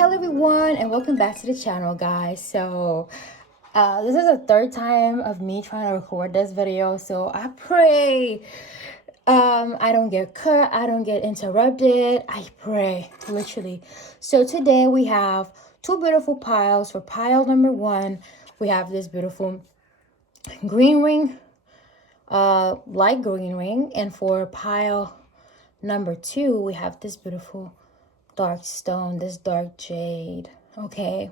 Hello everyone and welcome back to the channel, guys. This is the third time of me trying to record this video, so I pray I don't get cut, I don't get interrupted. I pray, literally. So today we have two beautiful piles. For pile number one, we have this beautiful green ring, light green ring, and for pile number two, we have this beautiful dark stone, this dark jade. Okay,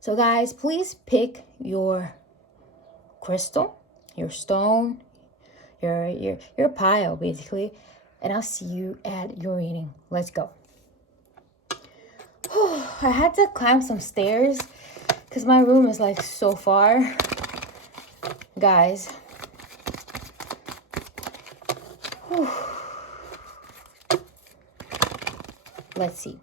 so guys, please pick your crystal, your stone, your pile basically, and I'll see you at your reading. Let's go. I had to climb some stairs because my room is like so far, guys. Let's see.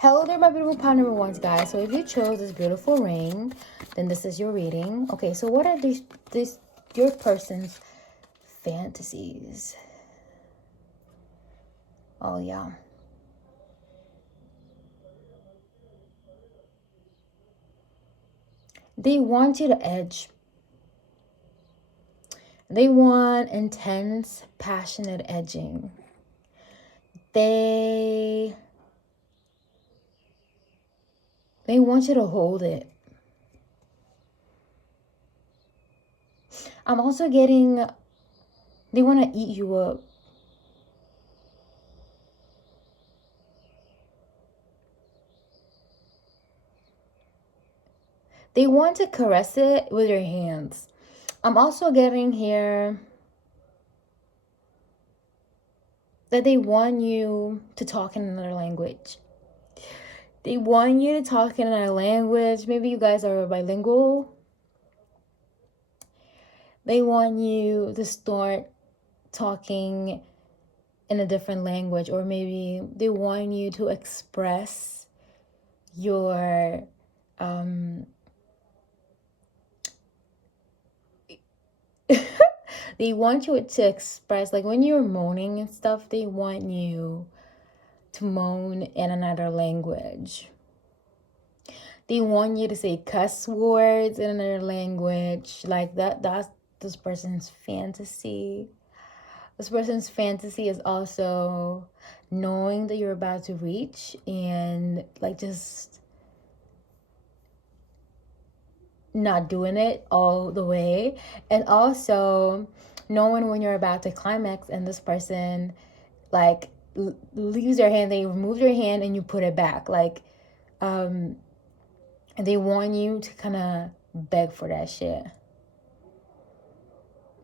Hello there, my beautiful pile number ones, guys. So if you chose this beautiful ring, then this is your reading. Okay, so what are these your person's fantasies? Oh yeah. They want you to edge. They want intense, passionate edging. They want you to hold it. I'm also getting, they want to eat you up. They want to caress it with your hands. I'm also getting here that they want you to talk in another language. They want you to talk in another language. Maybe you guys are bilingual. They want you to start talking in a different language, or maybe they want you to express your they want you to express, like when you're moaning and stuff, they want you to moan in another language. They want you to say cuss words in another language. Like that's this person's fantasy. This person's fantasy is also knowing that you're about to reach and like just not doing it all the way, and also knowing when you're about to climax and this person like leaves their hand, they remove their hand and you put it back, like they want you to kind of beg for that shit.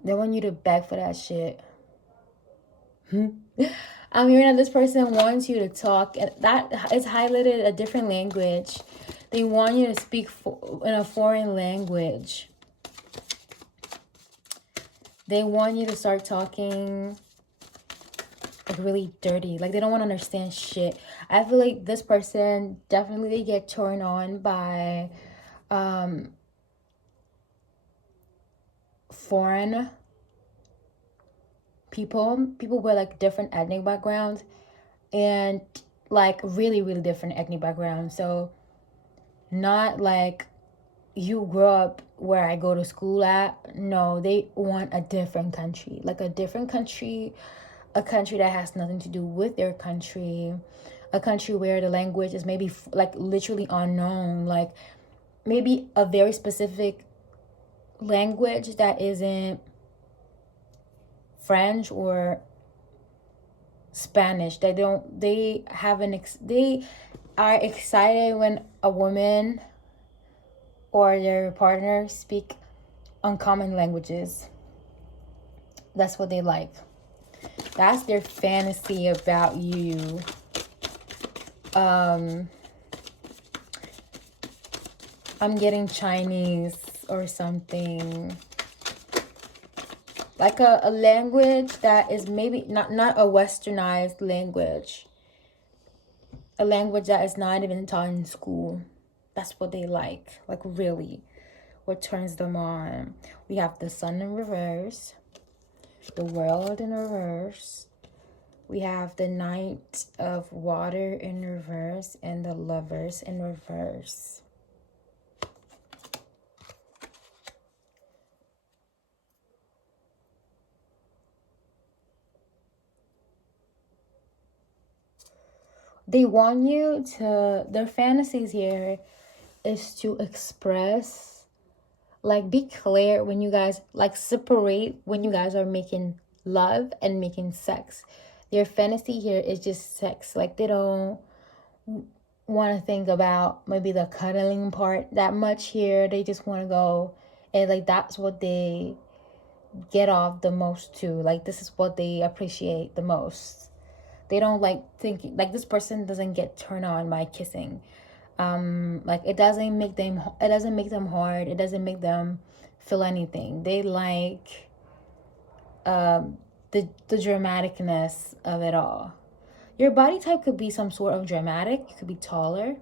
They want you to beg for that shit. I'm hearing that this person wants you to talk, and that is highlighted a different language. They want you to speak in a foreign language. They want you to start talking like really dirty. Like they don't want to understand shit. I feel like this person definitely, they get turned on by foreign people with like different ethnic backgrounds, and like really different ethnic backgrounds. So not like you grew up where I go to school at. No, they want a different country, like a different country, a country that has nothing to do with their country, a country where the language is maybe like literally unknown, like maybe a very specific language that isn't French or Spanish. They are excited when a woman or their partner speak uncommon languages. That's what they like. That's their fantasy about you. I'm getting Chinese or something. Like a language that is maybe not a westernized language. A language that is not even taught in school. That's what they like really. What turns them on. We have the sun in reverse. The world in reverse. We have the Knight of Water in reverse and the Lovers in reverse. They want you to, their fantasies here is to express, like, be clear when you guys, like, separate when you guys are making love and making sex. Their fantasy here is just sex. Like, they don't want to think about maybe the cuddling part that much here. They just want to go, and like that's what they get off the most too. Like, this is what they appreciate the most. They don't like thinking, like, this person doesn't get turned on by kissing. Like, it doesn't make them hard, it doesn't make them feel anything. They like the dramaticness of it all. Your body type could be some sort of dramatic. You could be taller.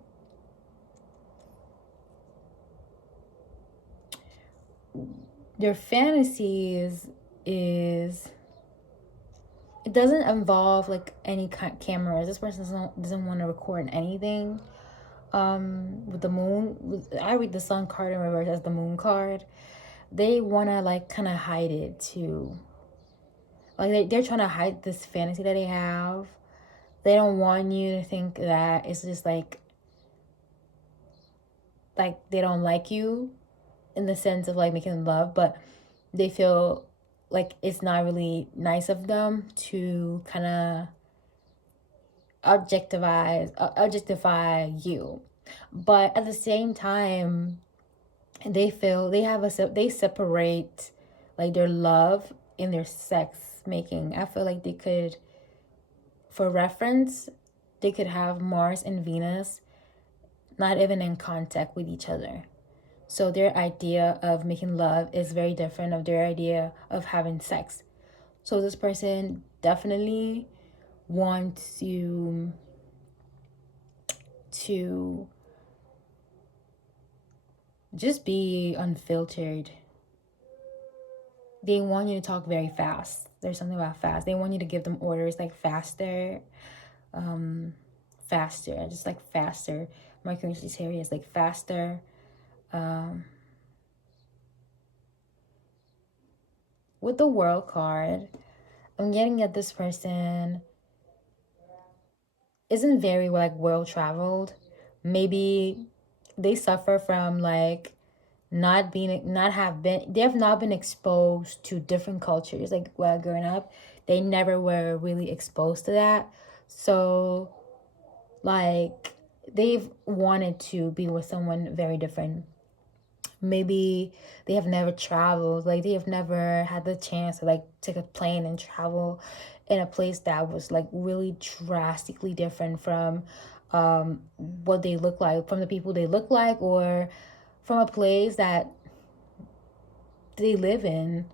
Your fantasies is, it doesn't involve like any kind of cameras. This person doesn't want to record anything. With the moon, I read the sun card in reverse as the moon card. They want to like kind of hide it too. Like, they're trying to hide this fantasy that they have. They don't want you to think that it's just like they don't like you in the sense of like making love, but they feel like it's not really nice of them to kind of objectify you. But at the same time, they feel they separate like their love and their sex making. I feel like they could, for reference, they could have Mars and Venus not even in contact with each other. So their idea of making love is very different of their idea of having sex. So this person definitely wants you to just be unfiltered. They want you to talk very fast. There's something about fast. They want you to give them orders like faster, faster, just like faster. Mercury Sagittarius, like faster. With the World card, I'm getting that this person isn't very like well traveled. Maybe they suffer from like they have not been exposed to different cultures. Like, while growing up, they never were really exposed to that. So like, they've wanted to be with someone very different. Maybe they have never traveled, like they have never had the chance to like take a plane and travel in a place that was like really drastically different from what they look like, from the people they look like, or from a place that they live in.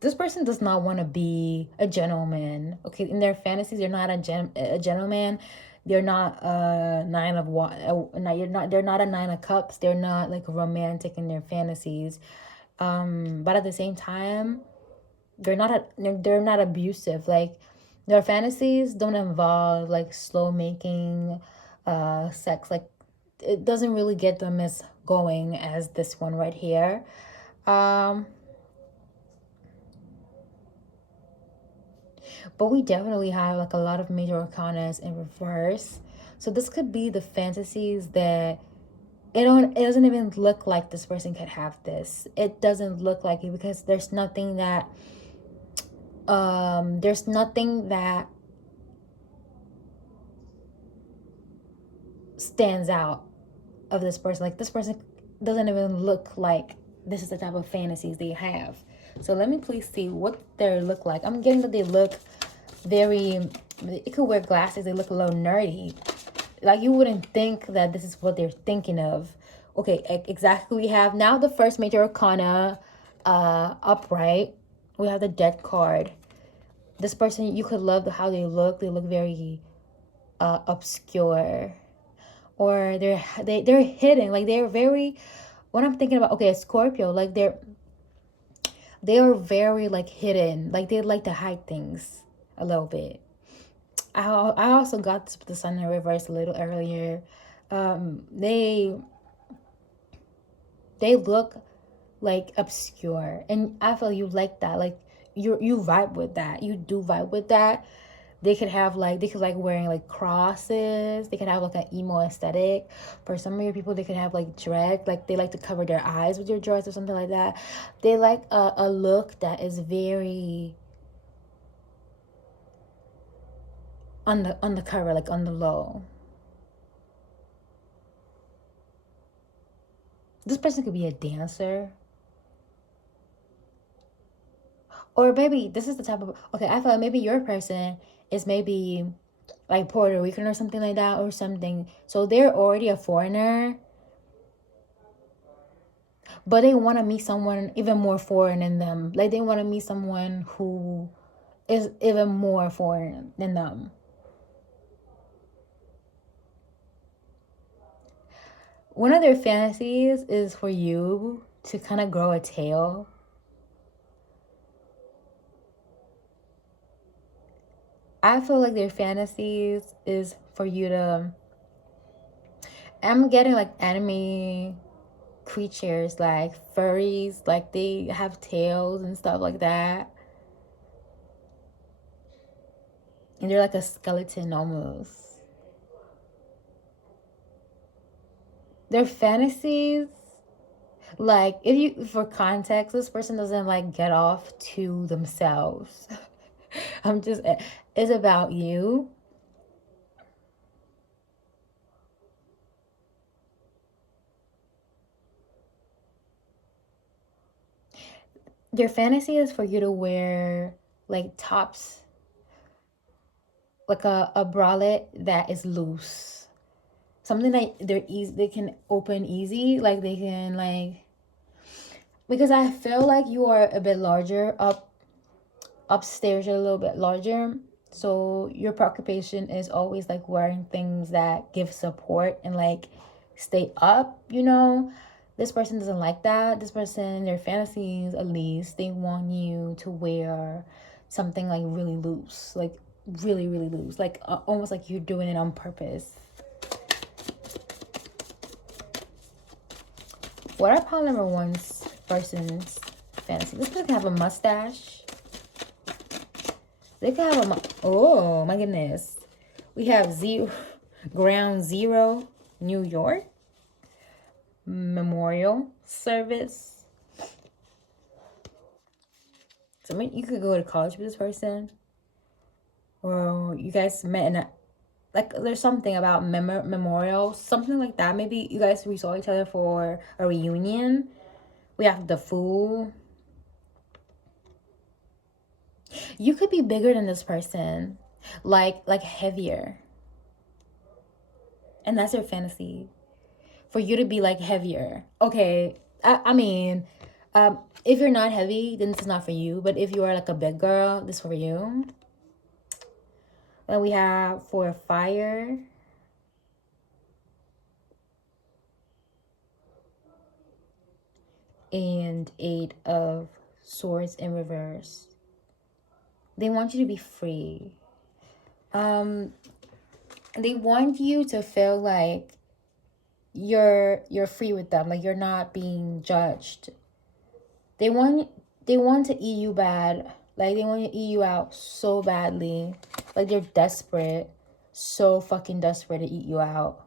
This person does not want to be a gentleman. Okay, in their fantasies, they're not a gentleman. They're not a nine of you're not. They're not a nine of cups. They're not like romantic in their fantasies. But at the same time, they're not abusive. Like, their fantasies don't involve like slow making, sex. Like, it doesn't really get them as going as this one right here. But we definitely have like a lot of major arcanas in reverse. So this could be the fantasies that it doesn't even look like this person could have this. It doesn't look like it because there's nothing that stands out of this person. Like, this person doesn't even look like this is the type of fantasies they have. So let me please see what they look like. I'm getting that they look very, it could wear glasses, they look a little nerdy. Like, you wouldn't think that this is what they're thinking of. Okay, exactly. We have now the first major arcana upright. We have the Death card. This person, you could love how they look. They look very obscure, or they're hidden. Like, they're very, what I'm thinking about, okay, Scorpio, like they are very like hidden. Like they like to hide things a little bit. I also got the sun in reverse a little earlier. They look like obscure, and I feel you like that. Like you vibe with that. You do vibe with that. They could have like wearing like crosses. They could have like an emo aesthetic. For some of your people, they could have like dread. Like they like to cover their eyes with your dreads or something like that. They like a look that is very on the cover, like on the low. This person could be a dancer. Or maybe this is the type of, okay, I feel like maybe your person is maybe like Puerto Rican or something like that or something. So they're already a foreigner, but they want to meet someone even more foreign than them. Like they want to meet someone who is even more foreign than them. One of their fantasies is for you to kind of grow a tail. I feel like their fantasies is for you to, I'm getting like anime creatures, like furries, like they have tails and stuff like that. And they're like a skeleton almost. Their fantasies, like if you, for context, this person doesn't like get off to themselves. I'm just, it's about you. Their fantasy is for you to wear like tops, like a bralette that is loose, something that they're easy, they can open easy, like they can like, because I feel like you are a bit larger upstairs, you're a little bit larger, so your preoccupation is always like wearing things that give support and like stay up, you know. This person doesn't like that. This person, their fantasies at least, they want you to wear something like really loose, like really really loose, like almost like you're doing it on purpose. What are pile number one's person's fantasy? This person can have a mustache. They could have a, oh my goodness. We have Ground Zero, New York. Memorial service. So maybe you could go to college with this person. Or you guys met in a, like there's something about memorial, something like that. Maybe you guys saw each other for a reunion. We have the fool. You could be bigger than this person, like heavier, and that's your fantasy, for you to be like heavier. Okay, I mean, if you're not heavy, then this is not for you. But if you are like a big girl, this is for you. Then we have for fire. And 8 of Swords in reverse. They want you to be free. They want you to feel like you're free with them, like you're not being judged. They want to eat you bad. Like they want to eat you out so badly. Like they're desperate. So fucking desperate to eat you out.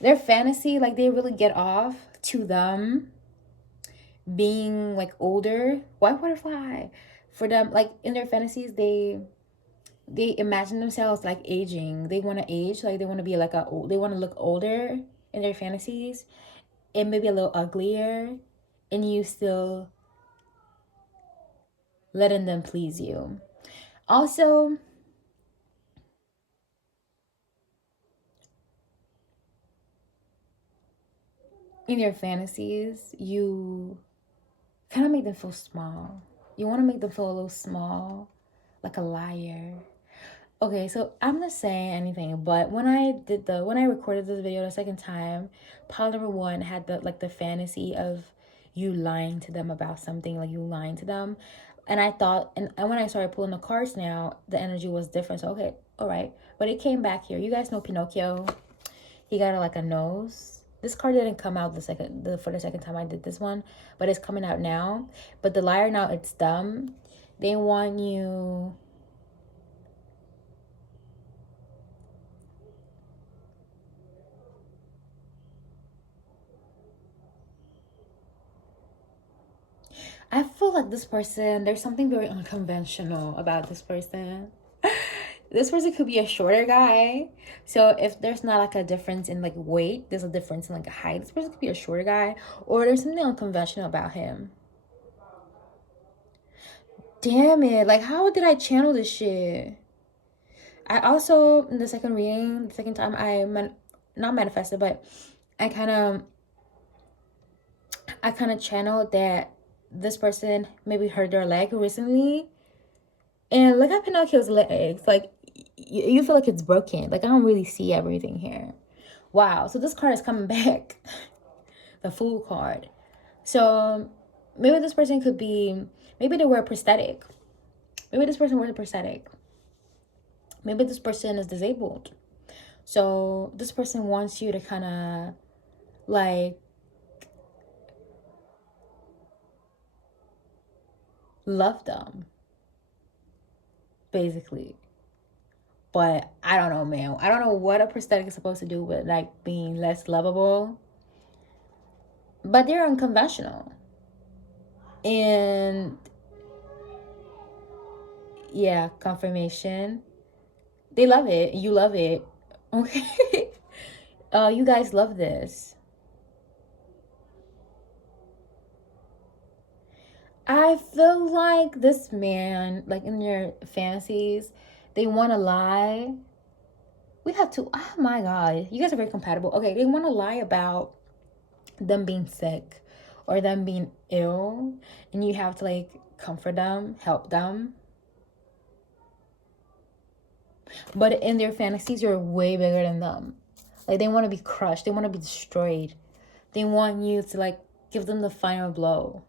Their fantasy, like they really get off to them being like older. White butterfly. For them, like in their fantasies, they imagine themselves like aging. They want to age, like they want to be like they want to look older in their fantasies, and maybe a little uglier, and you still letting them please you. Also, in your fantasies, you kind of make them feel small. You want to make them feel a little small, like a liar. Okay, so I'm not saying anything, but when I recorded this video the second time, pile number one had the fantasy of you lying to them about something, like you lying to them. And I thought, and when I started pulling the cards now, the energy was different. So okay, all right. But it came back here. You guys know Pinocchio. He got like a nose. This card didn't come out for the second time I did this one, but it's coming out now. But the liar now, it's them. They want you. I feel like this person, there's something very unconventional about this person. This person could be a shorter guy. So if there's not like a difference in like weight, there's a difference in like height. This person could be a shorter guy, or there's something unconventional about him. Damn it. Like, how did I channel this shit? I also, in the second reading, the second time not manifested, but I kind of channeled that this person maybe hurt their leg recently. And look at Pinocchio's legs. Like, you feel like it's broken. Like, I don't really see everything here. Wow. So this card is coming back. The Fool card. So maybe this person could be, maybe they wear a prosthetic. Maybe this person wears a prosthetic. Maybe this person is disabled. So this person wants you to kind of like love them, basically. But I don't know, man. I don't know what a prosthetic is supposed to do with like being less lovable. But they're unconventional. And yeah, confirmation. They love it. You love it. Okay. You guys love this. I feel like this man, like in your fantasies, they want to lie. We have to, oh my God, you guys are very compatible. Okay, they want to lie about them being sick or them being ill, and you have to like comfort them, help them. But in their fantasies, you're way bigger than them. Like, they want to be crushed. They want to be destroyed. They want you to like give them the final blow.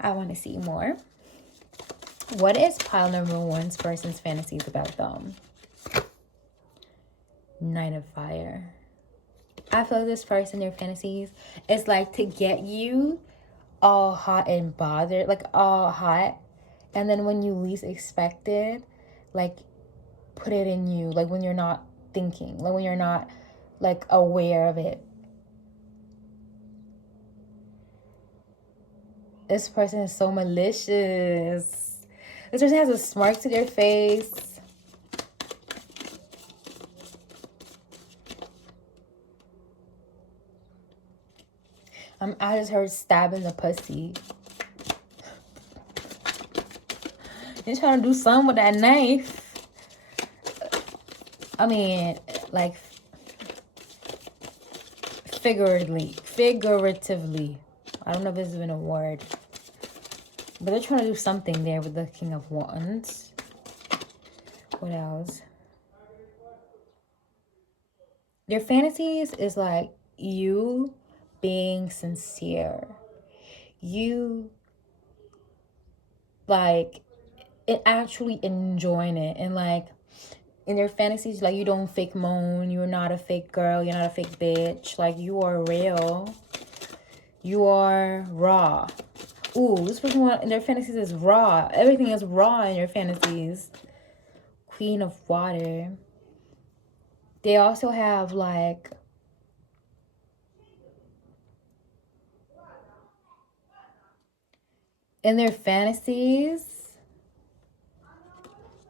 I want to see more. What is pile number one's person's fantasies about them? Knight of Fire. I feel like this person, their fantasies is like to get you all hot and bothered, like all hot, and then when you least expect it, like put it in you, like when you're not thinking, like when you're not like aware of it. This person is so malicious. This person has a smirk to their face. I just heard stabbing the pussy. You're trying to do something with that knife. I mean, like figuratively. I don't know if this is even a word. But they're trying to do something there with the King of Wands. What else? Their fantasies is like you being sincere. You like it actually enjoying it, and like in their fantasies, like you don't fake moan, you're not a fake girl, you're not a fake bitch, like you are real, you are raw. Ooh, this person in their fantasies is raw. Everything is raw in your fantasies. Queen of Water. They also have like in their fantasies,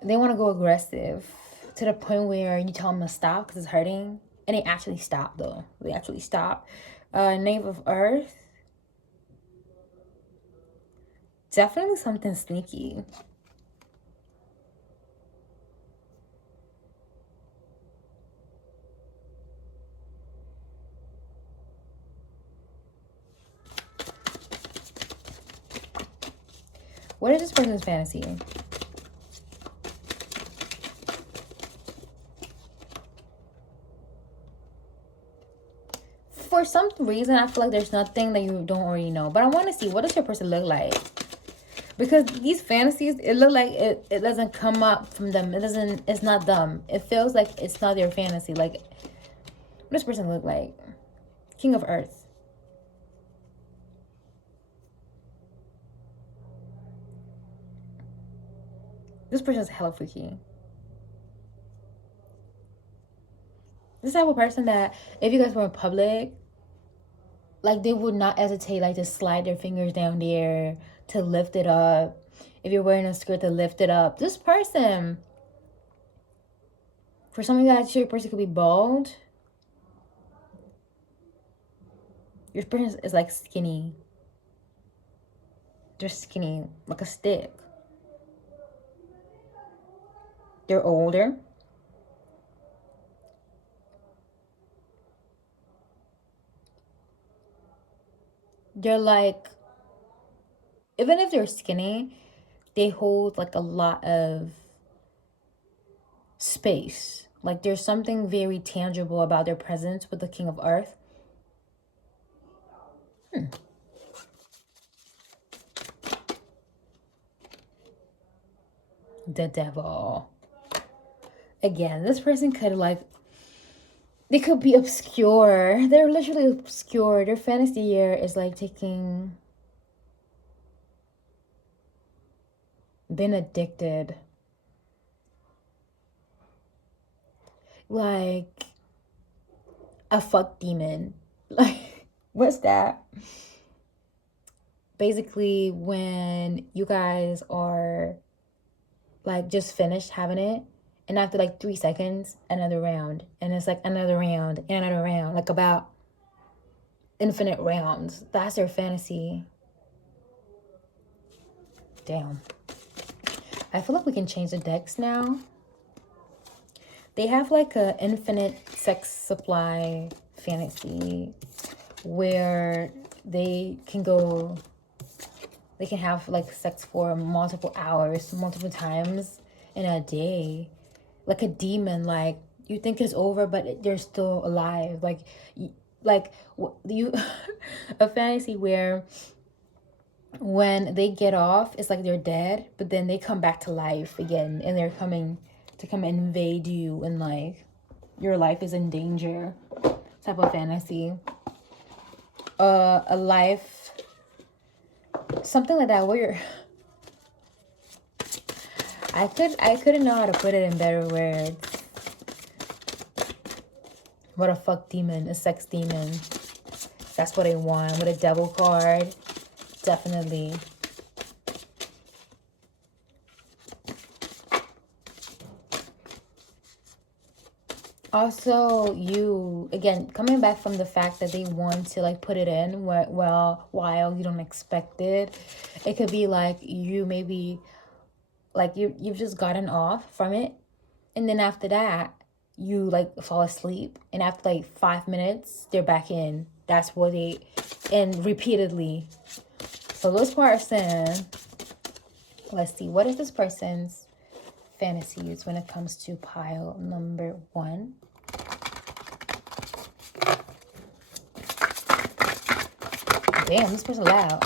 they want to go aggressive to the point where you tell them to stop because it's hurting. And they actually stop, though. They actually stop. Knave of Earth. Definitely something sneaky. What is this person's fantasy? for some reason, I feel like there's nothing that you don't already know. But I want to see, what does your person look like? Because these fantasies, it look like it doesn't come up from them. It's not them. It feels like it's not their fantasy. Like, what does this person look like? King of Earth. This person's hella freaky. This type of person that if you guys were in public, like they would not hesitate, like to slide their fingers down there, to lift it up. If you're wearing a skirt, to lift it up. This person, for some of you guys, your person could be bald. Your person is like skinny. They're skinny, like a stick. They're older. They're like, even if they're skinny, they hold like a lot of space. Like there's something very tangible about their presence with the King of Earth. The Devil. Again, this person could like, they could be obscure. They're literally obscure. Their fantasy year is like taking, been addicted. Like a fuck demon. Like, what's that? Basically, when you guys are like just finished having it, and after like 3 seconds, another round. And it's like another round, and another round. Like about infinite rounds. That's their fantasy. Damn. I feel like we can change the decks now. They have like a infinite sex supply fantasy where they can go, they can have like sex for multiple hours, multiple times in a day. Like a demon, like you think it's over, but they're still alive. Like you a fantasy where when they get off, it's like they're dead, but then they come back to life again, and they're coming to come invade you, and like your life is in danger type of fantasy. A life, something like that, where you're, I couldn't know how to put it in better words. What a fuck demon, a sex demon. That's what I want with a devil card. Definitely. Also, you, again, coming back from the fact that they want to like put it in while you don't expect it. It could be like you maybe like you've just gotten off from it, and then after that you like fall asleep, and after like 5 minutes they're back in. That's what they, and repeatedly. So this person, let's see, what is this person's fantasies when it comes to pile number 1? Damn, this person loud.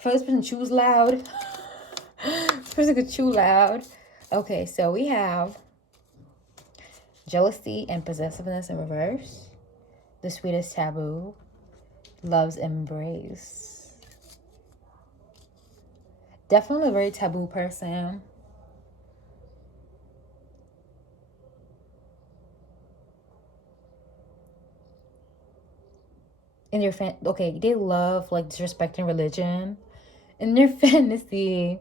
For this person choose loud. This person could chew loud. Okay, so we have jealousy and possessiveness in reverse. The sweetest taboo. Love's embrace. Definitely a very taboo person. In your okay, they love like disrespecting religion. In their fantasy,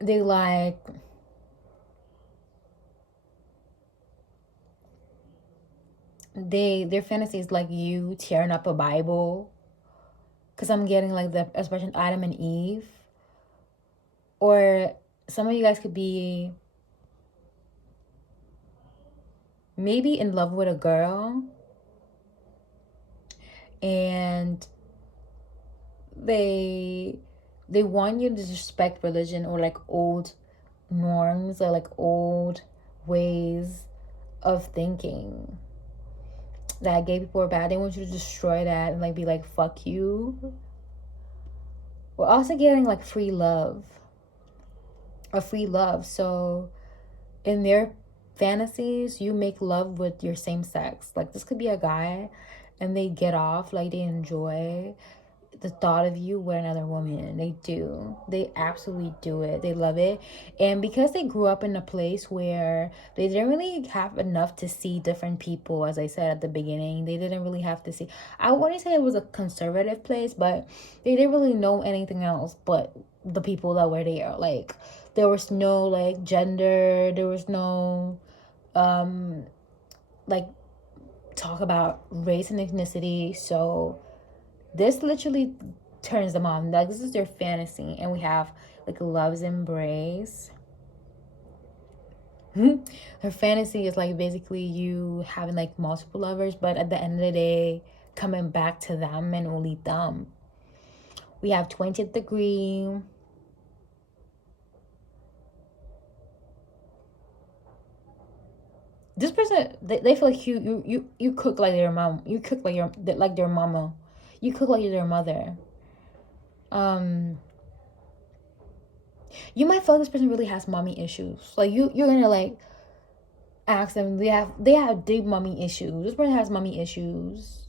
they like their fantasy is like you tearing up a Bible, because I'm getting like the expression Adam and Eve. Or some of you guys could be maybe in love with a girl, and they want you to disrespect religion or like old norms or like old ways of thinking. that gay people are bad. They want you to destroy that and like be like, fuck you. We're also getting like free love. A free love. So in their fantasies, you make love with your same sex. Like this could be a guy and they get off, like they enjoy the thought of you with another woman. They do. They absolutely do it. They love it. And because they grew up in a place where they didn't really have enough to see different people, as I said at the beginning, they didn't really have to see. I wouldn't say it was a conservative place, but they didn't really know anything else but the people that were there. Like there was no like gender, there was no like talk about race and ethnicity. So this literally turns them on. Like this is their fantasy. And we have like a love's embrace. Her fantasy is like basically you having like multiple lovers, but at the end of the day coming back to them and only them. We have 20th degree. This person, they feel like you cook like their mom. You cook like their mama. You cook like their mother. You might feel like this person really has mommy issues. Like you're gonna like ask them, they have deep mommy issues. This person has mommy issues.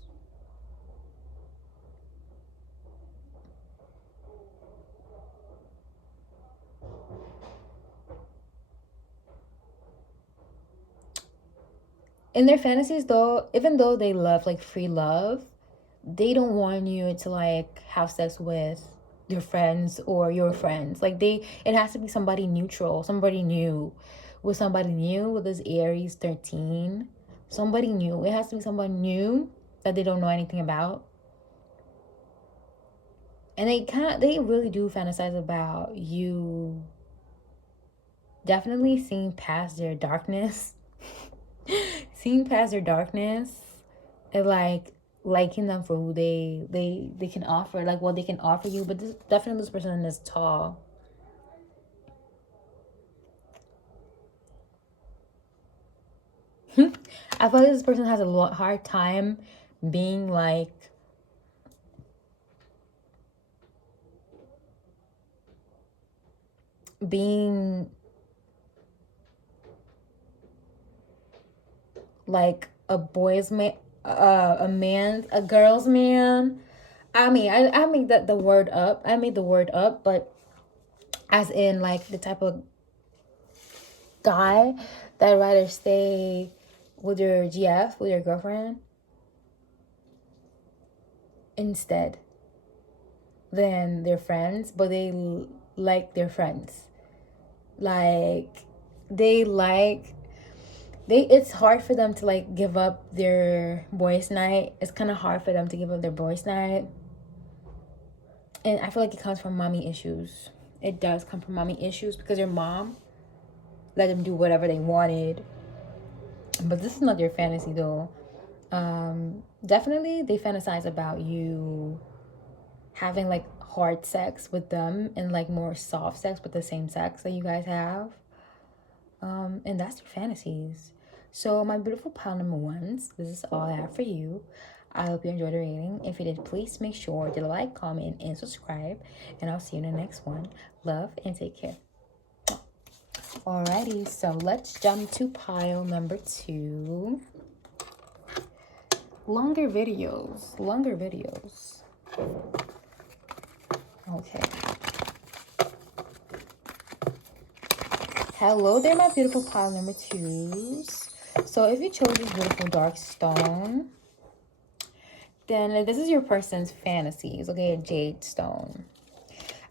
In their fantasies though, even though they love like free love, they don't want you to like have sex with your friends or your friends. Like it has to be somebody neutral, somebody new. With somebody new with this Aries 13, somebody new. It has to be someone new that they don't know anything about. And they really do fantasize about you definitely seeing past their darkness. Seeing past their darkness and like liking them for who they can offer, like what they can offer you. But definitely this person is tall. I feel like this person has a hard time being like being like a boy's man, a girl's man. I made that the word up. I made the word up, but as in like the type of guy that rather stay with your GF, with your girlfriend, instead than their friends, but they like their friends. Like they like it's hard for them to like give up their boys' night. It's kind of hard for them to give up their boys' night. And I feel like it comes from mommy issues. It does come from mommy issues because your mom let them do whatever they wanted. But this is not your fantasy though. Definitely they fantasize about you having like hard sex with them and like more soft sex with the same sex that you guys have. And that's your fantasies. So my beautiful pile number ones, this is all I have for you. I hope you enjoyed the reading. If you did, please make sure to like, comment, and subscribe. And I'll see you in the next one. Love and take care. Alrighty, so let's jump to pile number 2. Longer videos. Okay. Hello there, my beautiful pile number 2s. So if you chose this beautiful dark stone, then this is your person's fantasies. Okay, a jade stone.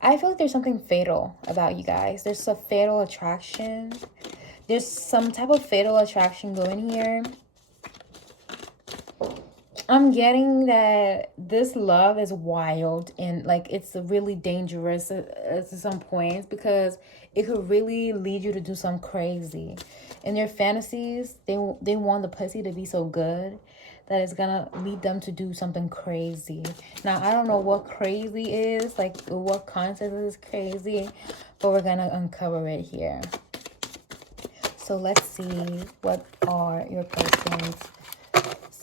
I feel like there's something fatal about you guys. There's a fatal attraction. There's some type of fatal attraction going here. I'm getting that this love is wild and like it's really dangerous at some points because it could really lead you to do something crazy. In their fantasies, they want the pussy to be so good that it's gonna lead them to do something crazy. Now, I don't know what crazy is, like what concept is crazy, but we're gonna uncover it here. So let's see what are your person's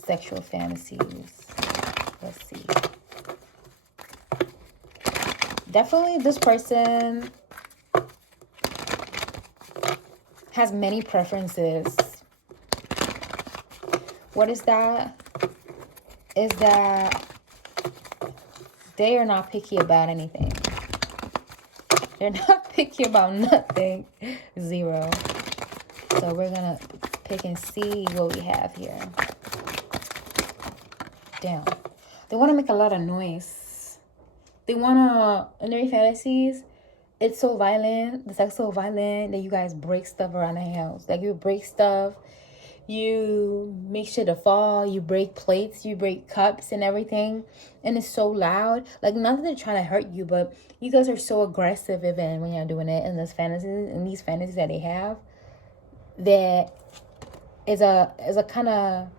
sexual fantasies. Let's see. Definitely this person has many preferences. What is that? Is that they are not picky about anything. They're not picky about nothing. 0. So we're gonna pick and see what we have here. Damn. They want to make a lot of noise. They want to, in their fantasies, it's so violent, the sex so violent that you guys break stuff around the house. Like you break stuff, you make shit to fall, you break plates, you break cups and everything. And it's so loud. Like not that they're trying to hurt you, but you guys are so aggressive even when you're doing it in these fantasies that they have. That is a kind of,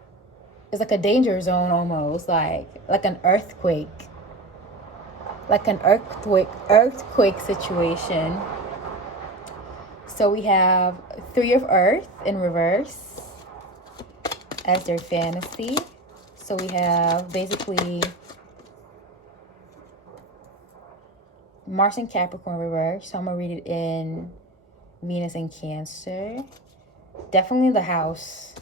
it's like a danger zone almost, like an earthquake. Like an earthquake situation. So we have 3 of Earth in reverse as their fantasy. So we have basically Mars and Capricorn reverse. So I'm gonna read it in Venus and Cancer. Definitely the house.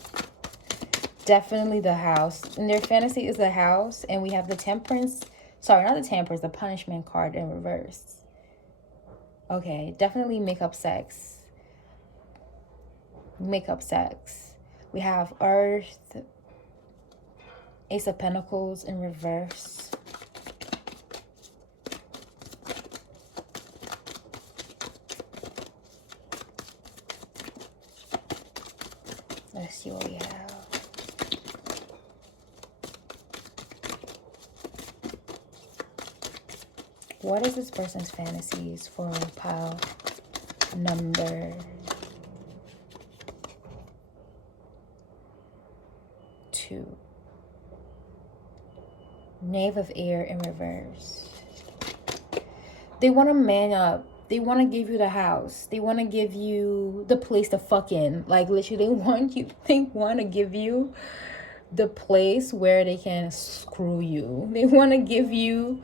Definitely the house. And their fantasy is the house. And we have the Temperance. Sorry, not the Temperance, the Punishment card in reverse. Okay, definitely make-up sex. Make-up sex. We have Earth, Ace of Pentacles in reverse. Let's see what we have. What is this person's fantasies for pile number 2? Knave of Air in reverse. They want to man up. They want to give you the house. They want to give you the place to fuck in. Like literally they want to give you the place where they can screw you. They want to give you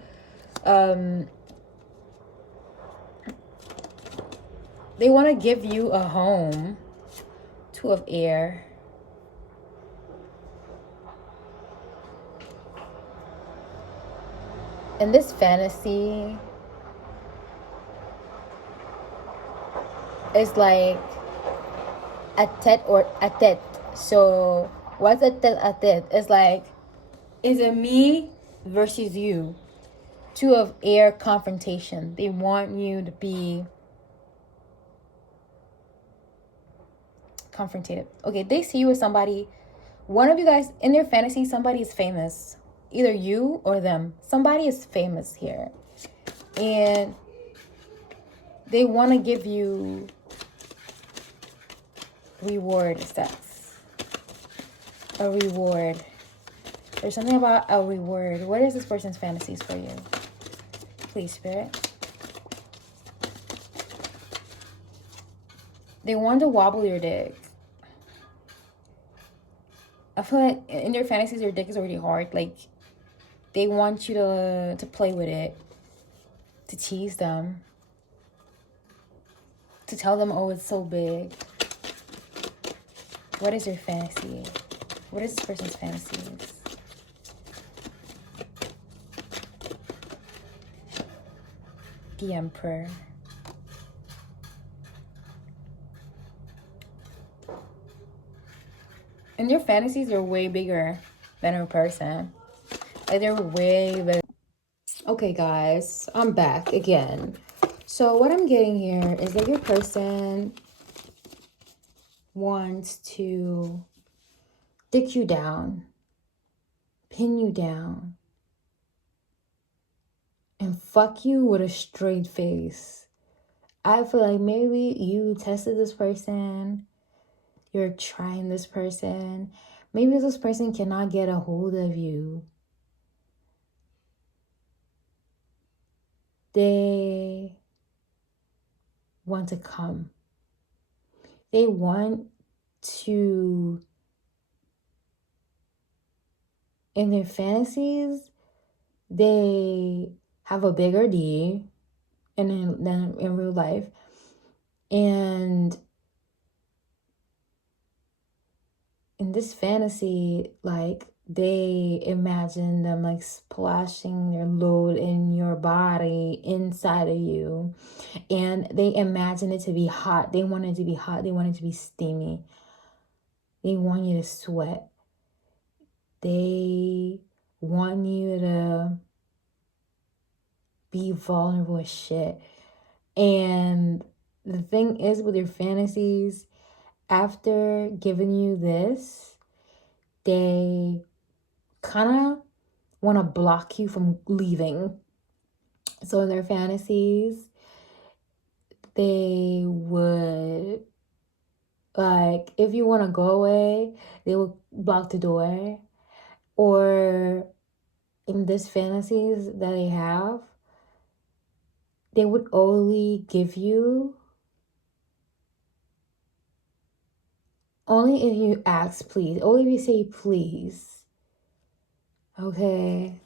they want to give you a home. 2 of Air. In this fantasy, it's like a tete or a tete. So what's a tete a tete? It's like, is it me versus you? 2 of Air confrontation. They want you to be confrontative. Okay, they see you with somebody. One of you guys, in their fantasy, somebody is famous. Either you or them. Somebody is famous here. And they want to give you reward sex. A reward. There's something about a reward. What is this person's fantasies for you? Please, Spirit. They want to wobble your dick. I feel like in their fantasies, your dick is already hard. Like, they want you to play with it. To tease them. To tell them, oh, it's so big. What is your fantasy? What is this person's fantasies? The Emperor. And your fantasies are way bigger than her person. Like, they're way bigger. Okay, guys, I'm back again. So what I'm getting here is that your person wants to dick you down, pin you down, and fuck you with a straight face. I feel like maybe you tested this person, you're trying this person. Maybe this person cannot get a hold of you. They want to come. They want to in their fantasies, they have a bigger D than in real life. And in this fantasy, like, they imagine them like splashing their load in your body inside of you, and they imagine it to be hot. They want it to be hot. They want it to be steamy. They want you to sweat. They want you to be vulnerable as shit. And the thing is, with your fantasies, after giving you this, they kind of want to block you from leaving. So in their fantasies, they would, like, if you want to go away, they would block the door. Or in these fantasies that they have, they would only give you, only if you ask please, only if you say please. Okay.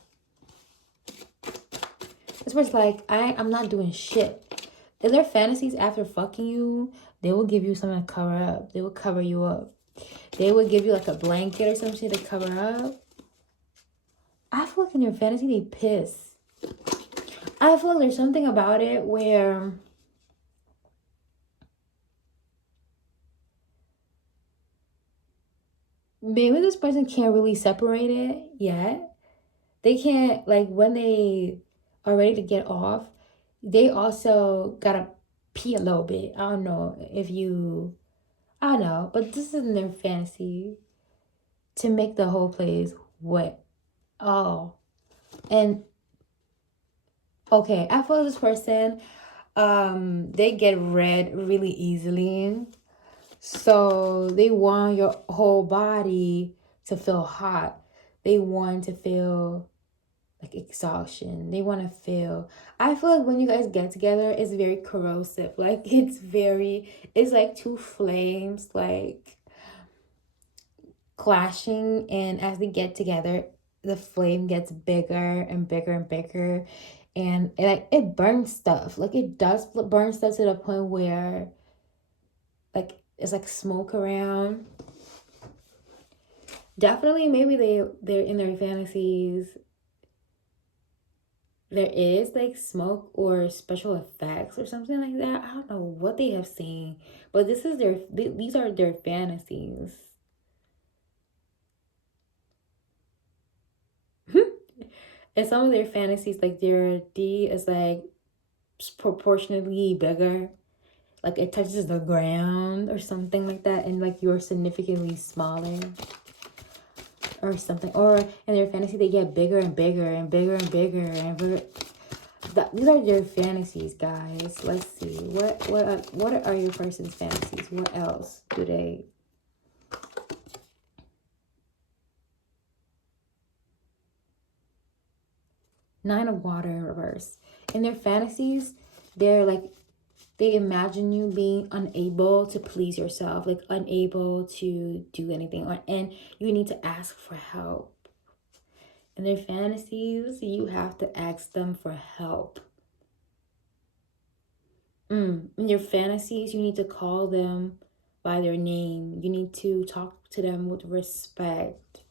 This was like, I'm not doing shit. In their fantasies, after fucking you, they will give you something to cover up. They will cover you up. They would give you like a blanket or some shit to cover up. I feel like in your fantasy, they piss. I feel like there's something about it where maybe this person can't really separate it yet. They can't, like, when they are ready to get off, they also gotta pee a little bit. I don't know if you, I don't know, but this is in their fantasy to make the whole place wet. Oh, and okay, I feel like this person, they get red really easily. So they want your whole body to feel hot. They want to feel like exhaustion. They want to feel, I feel like when you guys get together, it's very corrosive. Like, it's like two flames, like, clashing. And as they get together, the flame gets bigger and bigger and bigger. And it burns stuff. Like, it does burn stuff to the point where, like, it's like smoke around. Definitely, maybe they're in their fantasies, there is like smoke or special effects or something like that. I don't know what they have seen, but these are their fantasies. And some of their fantasies, like, their D is like proportionately bigger, like it touches the ground or something like that, and like you're significantly smaller or something. Or in their fantasy, they get bigger and bigger and bigger and bigger and bigger. These are your fantasies, guys. Let's see. What are your person's fantasies? What else do they? Nine of Water in reverse. In their fantasies, they're like, they imagine you being unable to please yourself, like unable to do anything, and you need to ask for help. In their fantasies, you have to ask them for help. In your fantasies, you need to call them by their name. You need to talk to them with respect.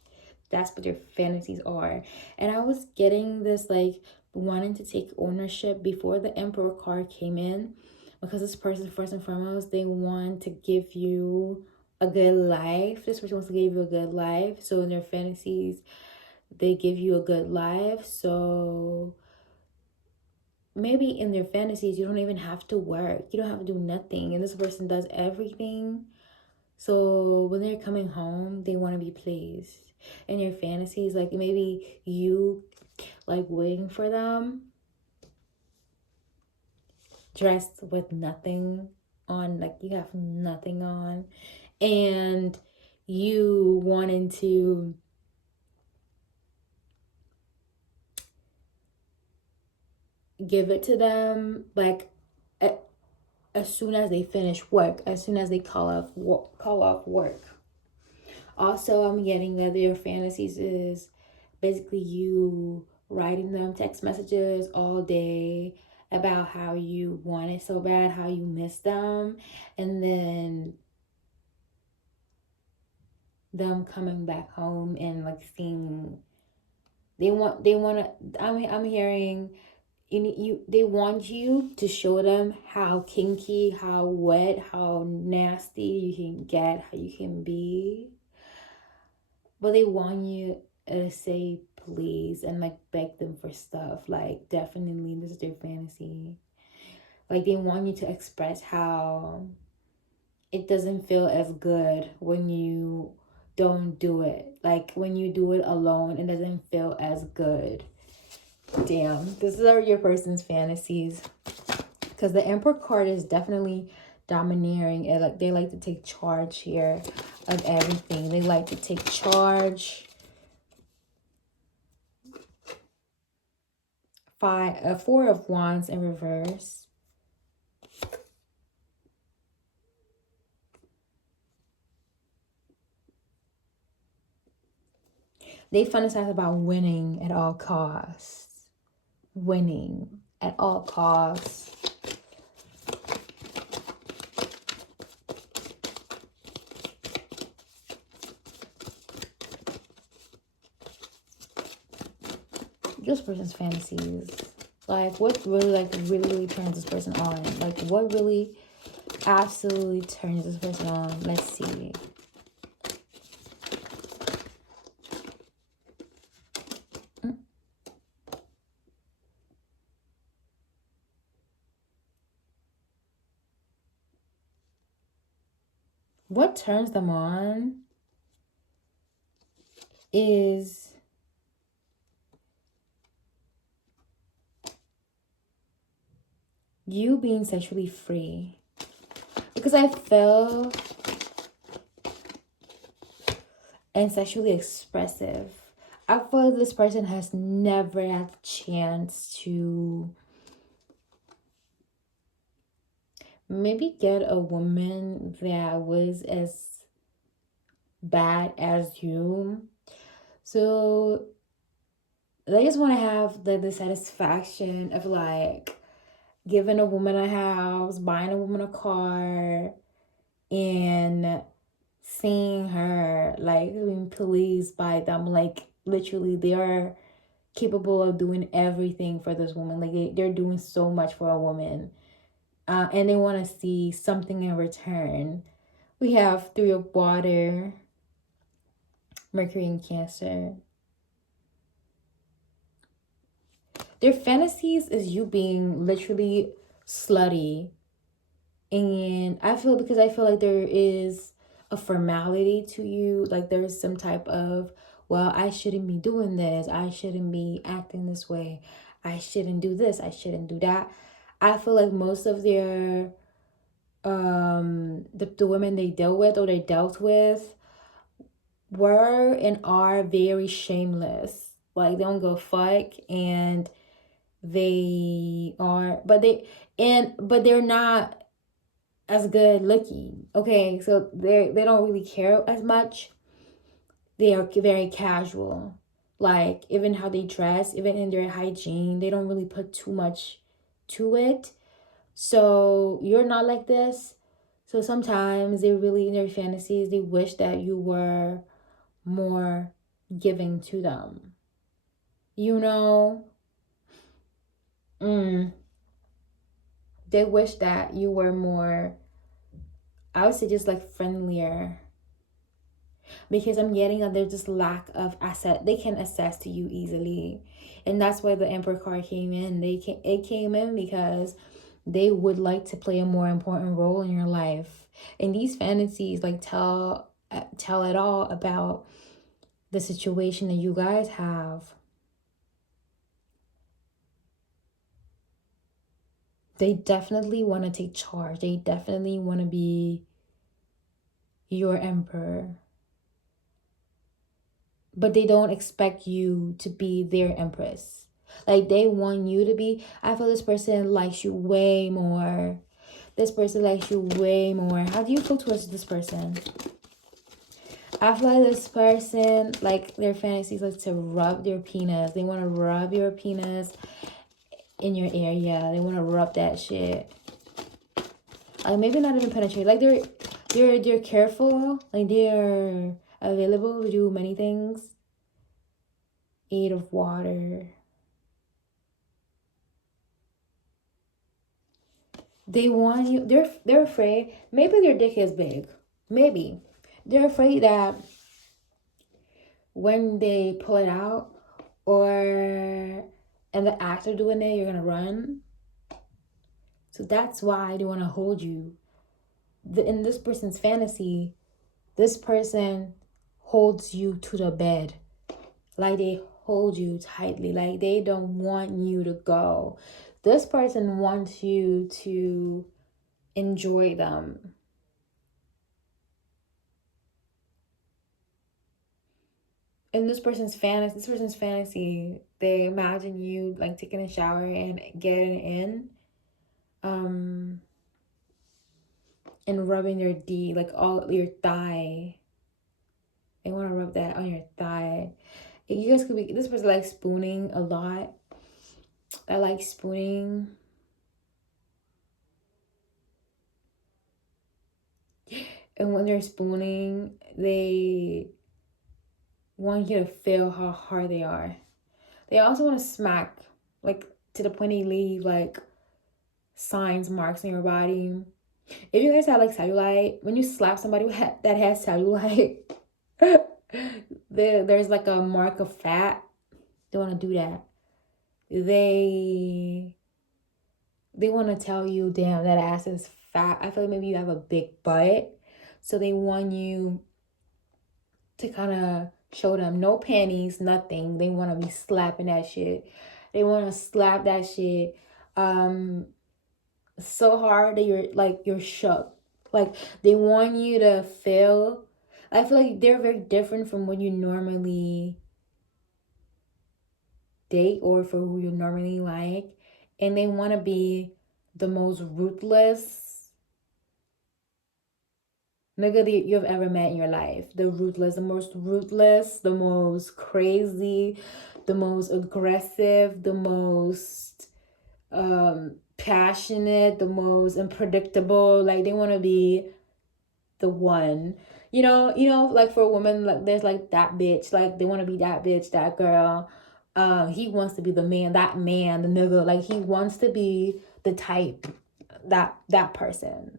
That's what your fantasies are. And I was getting this, like, wanting to take ownership before the Emperor card came in, because this person, first and foremost, they want to give you a good life. This person wants to give you a good life. So in their fantasies, they give you a good life. So maybe in their fantasies, you don't even have to work. You don't have to do nothing. And this person does everything. So when they're coming home, they want to be pleased. In your fantasies, like, maybe you like waiting for them dressed with nothing on, like you have nothing on, and you wanting to give it to them, like, as soon as they finish work, as soon as they call off work. Also, I'm getting that their fantasies is basically you writing them text messages all day about how you want it so bad, how you miss them, and then them coming back home and like seeing they want to. I'm hearing they want you to show them how kinky, how wet, how nasty you can get, how you can be, but they want you to say please and like beg them for stuff. Like, definitely this is their fantasy. Like, they want you to express how it doesn't feel as good when you don't do it. Like, when you do it alone, it doesn't feel as good. Damn, this are your person's fantasies. Because the Emperor card is definitely domineering. And like, they like to take charge here of everything. They like to take charge. Four of Wands in reverse. They fantasize about winning at all costs. Winning at all costs. This person's fantasies. Like, what really turns this person on? Like, what really absolutely turns this person on? Let's see. What turns them on is you being sexually free. Because I feel and sexually expressive. I feel like this person has never had the chance to maybe get a woman that was as bad as you. So they just want to have the satisfaction of like giving a woman a house, buying a woman a car, and seeing her like being pleased by them. Like, literally, they are capable of doing everything for this woman. Like, they're doing so much for a woman, and they want to see something in return. We have Three of Water, Mercury in Cancer. Their fantasies is you being literally slutty. And I feel like there is a formality to you. Like, there's some type of, well, I shouldn't be doing this. I shouldn't be acting this way. I shouldn't do this. I shouldn't do that. I feel like most of their the women they deal with or they dealt with were and are very shameless. Like, they don't go fuck, and they are but they're not as good looking. Okay, so they don't really care as much. They are very casual. Like, even how they dress, even in their hygiene, they don't really put too much to it. So you're not like this. So sometimes they really, in their fantasies, they wish that you were more giving to them. You know? They wish that you were more, I would say, just like friendlier. Because I'm getting that there's just lack of asset. They can access to you easily. And that's why the Emperor card came in. It came in because they would like to play a more important role in your life. And these fantasies like tell it all about the situation that you guys have. They definitely want to take charge. They definitely want to be your emperor. But they don't expect you to be their empress. Like, they want you to be. I feel this person likes you way more. This person likes you way more. How do you feel towards this person? I feel like this person, like their fantasies like to rub their penis. They want to rub your penis in your area. They want to rub that shit. Like maybe not even penetrate. Like they're careful. Like they're available to do many things. 8 of water. They want you. They're afraid. Maybe their dick is big. Maybe they're afraid that when they pull it out, or in the act of doing it, you're gonna run. So that's why they want to hold you. In this person's fantasy, this person holds you to the bed. Like they hold you tightly. Like they don't want you to go. This person wants you to enjoy them. In this person's fantasy, they imagine you like taking a shower and getting in, um, and rubbing your D, like all your thigh. They want to rub that on your thigh. You guys could be, this person like spooning a lot. I like spooning. And when they're spooning, they want you to feel how hard they are. They also want to smack, like to the point they leave like signs, marks in your body. If you guys have like cellulite, when you slap somebody that has cellulite, there's like a mark of fat. They want to do that. They want to tell you, damn, that ass is fat. I feel like maybe you have a big butt. So they want you to kind of show them no panties, nothing. They want to be slapping that shit. They want to slap that shit so hard that you're shook. Like they want you to feel. I feel like they're very different from what you normally date or for who you normally like, and they want to be the most ruthless nigga that you've ever met in your life. The most ruthless, the most crazy, the most aggressive, the most passionate, the most unpredictable. Like they want to be the one. Like for a woman, like there's like that bitch. Like they want to be that bitch, that girl. He wants to be the man, that man, the nigga. Like he wants to be the type, that person.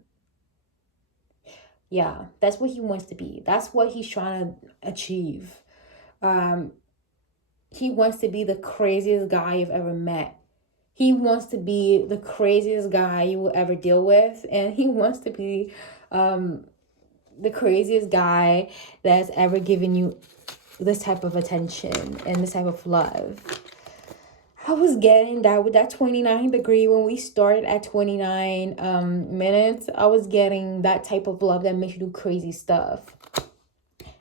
Yeah, that's what he wants to be. That's what he's trying to achieve. Um, he wants to be the craziest guy you've ever met. He wants to be the craziest guy you will ever deal with, and he wants to be the craziest guy that's ever given you this type of attention and this type of love. I was getting that with that 29 degree when we started at 29 minutes. I was getting that type of love that makes you do crazy stuff.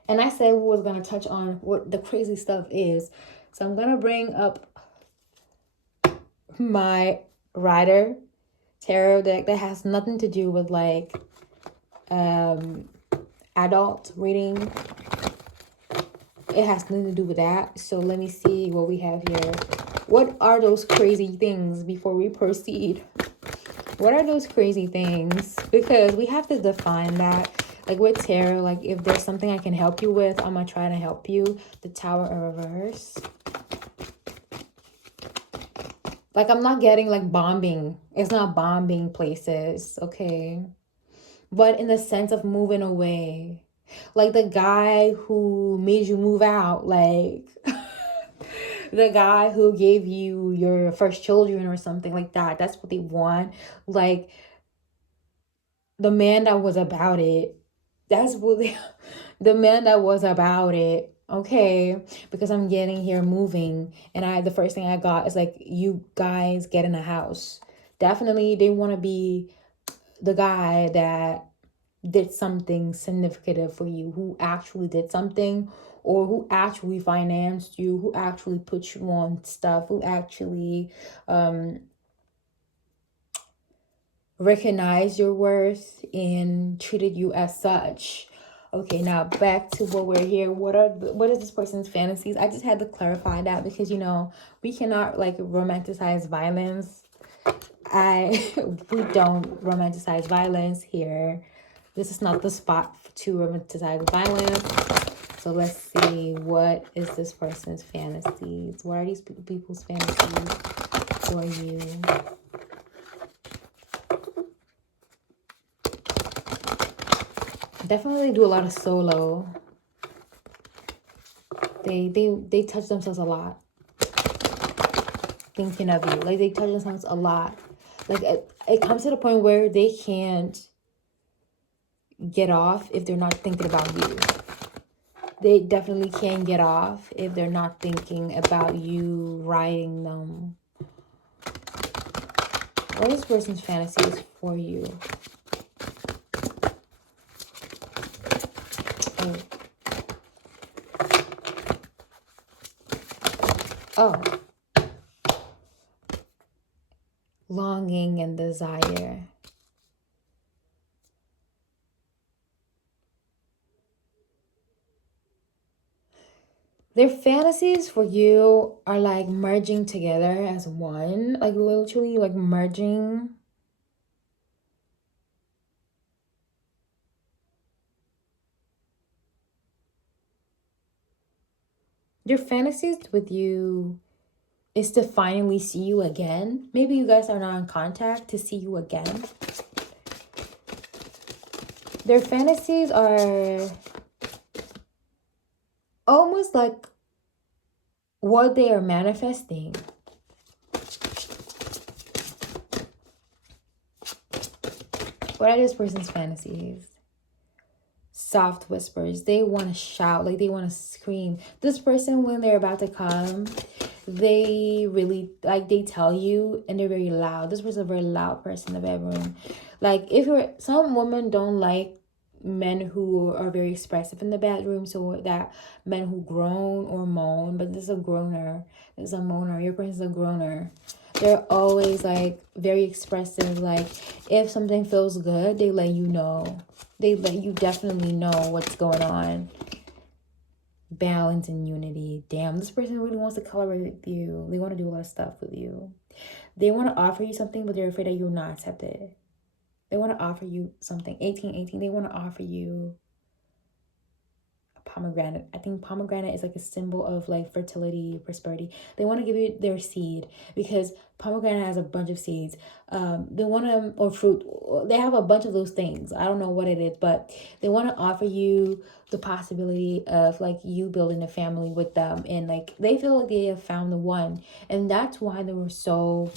And I said we was going to touch on what the crazy stuff is. So I'm going to bring up my Rider tarot deck that has nothing to do with like adult reading. It has nothing to do with that. So let me see what we have here. What are those crazy things before we proceed? What are those crazy things? Because we have to define that. Like with tarot, like if there's something I can help you with, I'm going to try to help you. The Tower in reverse. Like I'm not getting like bombing. It's not bombing places, okay? But in the sense of moving away. Like the guy who made you move out, like the guy who gave you your first children or something like that. That's what they want. Like the man that was about it. That's what they, the man that was about it. Okay, because I'm getting here moving, and the first thing I got is like, you guys get in a house. Definitely they want to be the guy that did something significant for you, who actually did something, or who actually financed you, who actually put you on stuff, who actually recognized your worth and treated you as such. Okay, now back to what we're here. What is this person's fantasies? I just had to clarify that because we cannot like romanticize violence. We don't romanticize violence here. This is not the spot to romanticize violence. So let's see, what is this person's fantasies? What are these people's fantasies for you? Definitely do a lot of solo. They touch themselves a lot. Thinking of you. Like they touch themselves a lot. Like it comes to the point where they can't get off if they're not thinking about you. They definitely can't get off if they're not thinking about you writing them. What is this person's fantasies for you? Oh. Oh. Longing and desire. Their fantasies for you are like merging together as one. Like literally like merging. Your fantasies with you is to finally see you again. Maybe you guys are not in contact, to see you again. Their fantasies are almost like what they are manifesting. What are this person's fantasies? Soft whispers. They want to shout, like they want to scream. This person, when they're about to come, they really like, they tell you, and they're very loud. This person's a very loud person in the bedroom. Like if you're, some women don't like men who are very expressive in the bedroom, so that men who groan or moan. But this is a groaner, this is a moaner. Your person's a groaner. They're always like very expressive. Like if something feels good, they let you know. They let you definitely know what's going on. Balance and unity. Damn, this person really wants to collaborate with you. They want to do a lot of stuff with you. They want to offer you something, but they're afraid that you'll not accept it. They want to offer you something. 1818, they want to offer you pomegranate. I think pomegranate is like a symbol of like fertility, prosperity. They want to give you their seed because pomegranate has a bunch of seeds. They want to, or fruit, they have a bunch of those things. I don't know what it is, but they want to offer you the possibility of like you building a family with them, and like they feel like they have found the one, and that's why they were so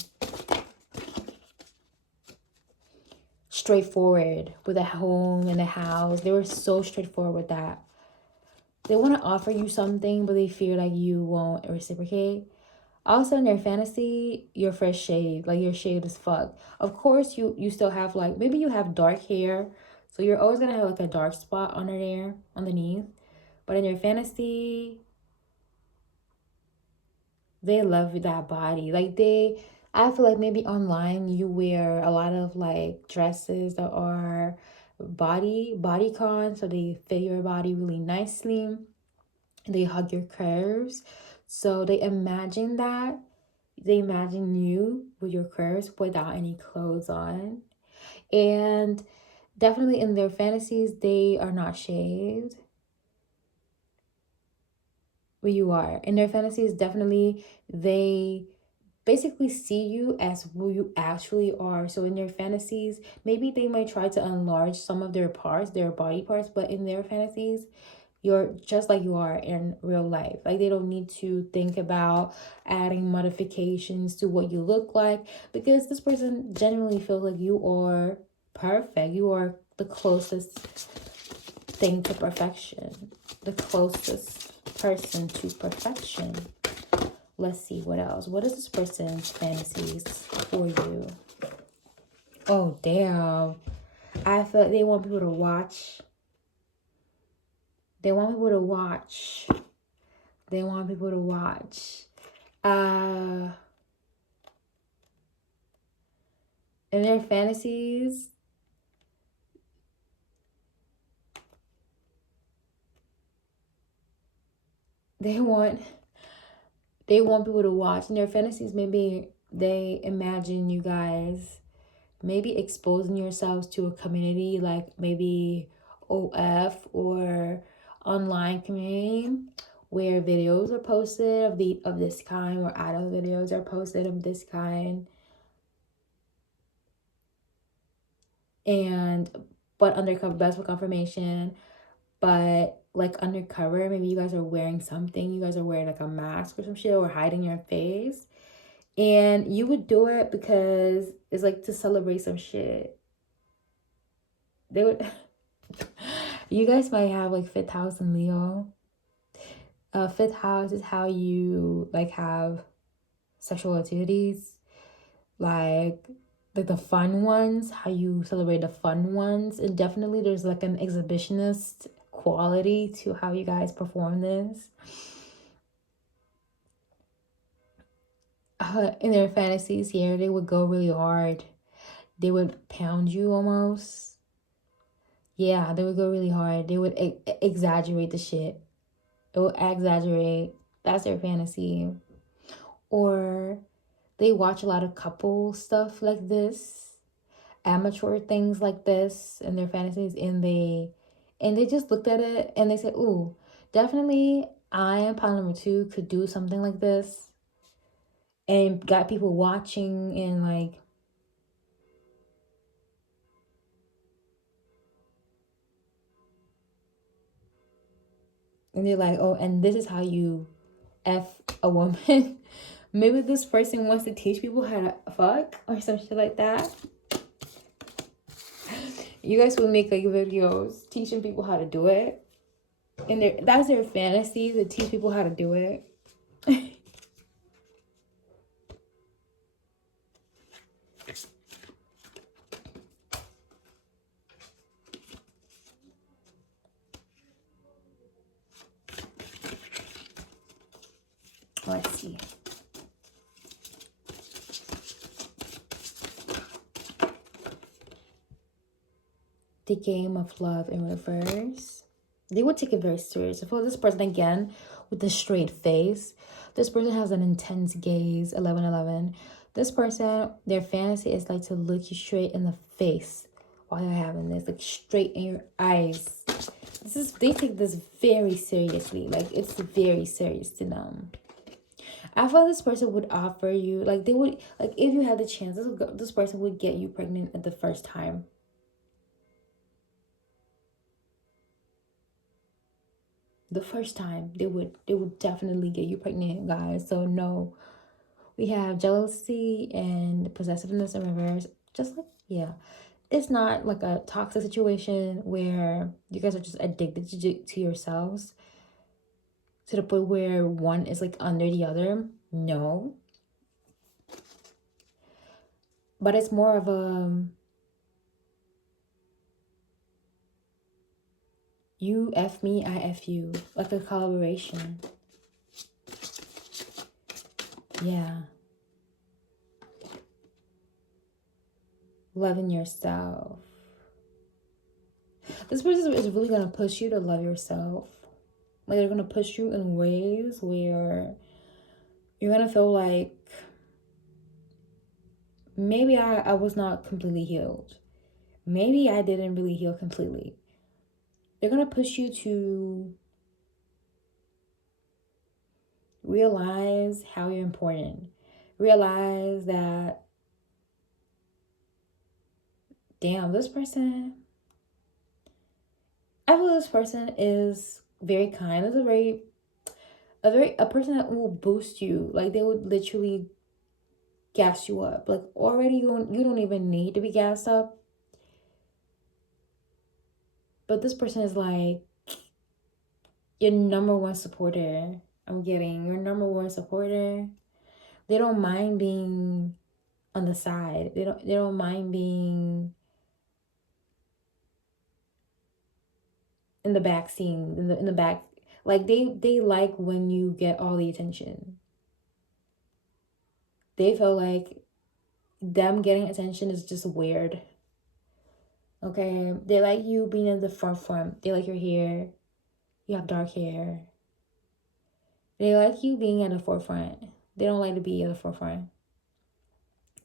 straightforward with a home and a house. They were so straightforward with that. They want to offer you something, but they fear like you won't reciprocate. Also, in their fantasy, you're fresh shaved. Like, you're shaved as fuck. Of course, you still have, like, maybe you have dark hair. So you're always going to have, like, a dark spot under there, underneath. But in your fantasy, they love that body. Like, I feel like maybe online you wear a lot of, like, dresses that are bodycon. So they fit your body really nicely. They hug your curves. So they imagine that. They imagine you with your curves without any clothes on. And definitely in their fantasies, they are not shaved. But you are. In their fantasies, definitely they basically see you as who you actually are. So in their fantasies, maybe they might try to enlarge some of their parts, their body parts, but in their fantasies, you're just like you are in real life. Like they don't need to think about adding modifications to what you look like, because this person genuinely feels like you are perfect. You are the closest thing to perfection, the closest person to perfection. Let's see what else. What is this person's fantasies for you? Oh, damn. I feel like they want people to watch. They want people to watch. They want people to watch. In their fantasies, They want people to watch. In their fantasies, maybe they imagine you guys maybe exposing yourselves to a community like maybe OF or online community where videos are posted of this kind, or adult videos are posted of this kind, and but undercover, best for confirmation, but like undercover, maybe you guys are wearing something, you guys are wearing like a mask or some shit, or hiding your face, and you would do it because it's like to celebrate some shit. They would you guys might have like fifth house in Leo. Fifth house is how you like have sexual activities, like the fun ones, how you celebrate the fun ones, and definitely there's like an exhibitionist quality to how you guys perform this. In their fantasies here, they would go really hard. They would pound you almost. Yeah, they would go really hard. They would exaggerate the shit. It will exaggerate. That's their fantasy. Or they watch a lot of couple stuff like this, amateur things like this in their fantasies, and they just looked at it and they said, "Ooh, definitely I am pile number two could do something like this," and got people watching and like, and they're like, "Oh, and this is how you F a woman." Maybe this person wants to teach people how to fuck or some shit like that. You guys will make like videos teaching people how to do it. And that's their fantasy, to teach people how to do it. Let's see. The game of love in reverse. They would take it very serious. I feel this person again with the straight face. This person has an intense gaze. 1111. This person, their fantasy is like to look you straight in the face while they're having this, like straight in your eyes. They take this very seriously. Like it's very serious to them. I feel this person would offer you, like they would, like if you had the chance, this person would get you pregnant at the first time. The first time they would definitely get you pregnant, guys. So no, we have jealousy and possessiveness in reverse. Just like, yeah, it's not like a toxic situation where you guys are just addicted to yourselves to the point where one is like under the other. No, but it's more of a you F me, I F you, like a collaboration. Yeah. Loving yourself. This person is really going to push you to love yourself. Like they're going to push you in ways where you're going to feel like maybe I was not completely healed. Maybe I didn't really heal completely. They're going to push you to realize how you're important. Realize that, damn, this person, I feel this person is very kind. It's a person that will boost you. Like they would literally gas you up. Like already you don't even need to be gassed up. But this person is like your number one supporter. I'm getting your number one supporter. They don't mind being on the side. They don't mind being in the back scene, in the back. Like they like when you get all the attention. They feel like them getting attention is just weird. Okay, they like you being in the forefront. They like your hair. You have dark hair. They like you being at the forefront. They don't like to be at the forefront.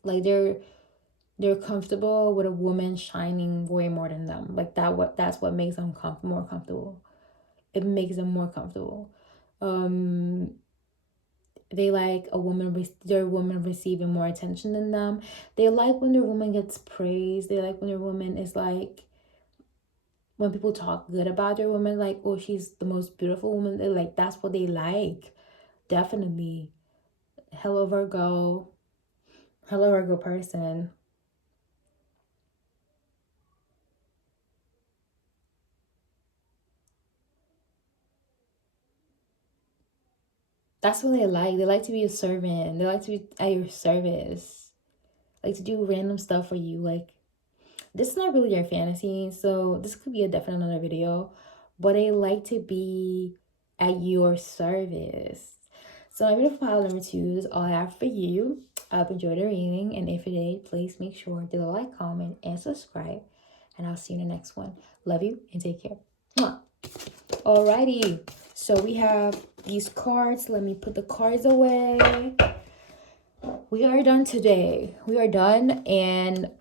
Like they're comfortable with a woman shining way more than them. Like that's what makes them more comfortable. It makes them more comfortable. Um, they like their woman receiving more attention than them. They like when their woman gets praised. They like when their woman is like, when people talk good about their woman, like, oh, she's the most beautiful woman. They like, that's what they like. Definitely. Hello Virgo. Hello Virgo person. That's what they like. They like to be a servant. They like to be at your service. Like to do random stuff for you. Like, this is not really their fantasy, so this could be a definite another video. But they like to be at your service. So my beautiful pile number 2 is all I have for you. I hope you enjoyed the reading, and if you did, please make sure to like, comment, and subscribe. And I'll see you in the next one. Love you and take care. Mwah. Alrighty, so we have these cards. Let me put the cards away. We are done today. We are done, and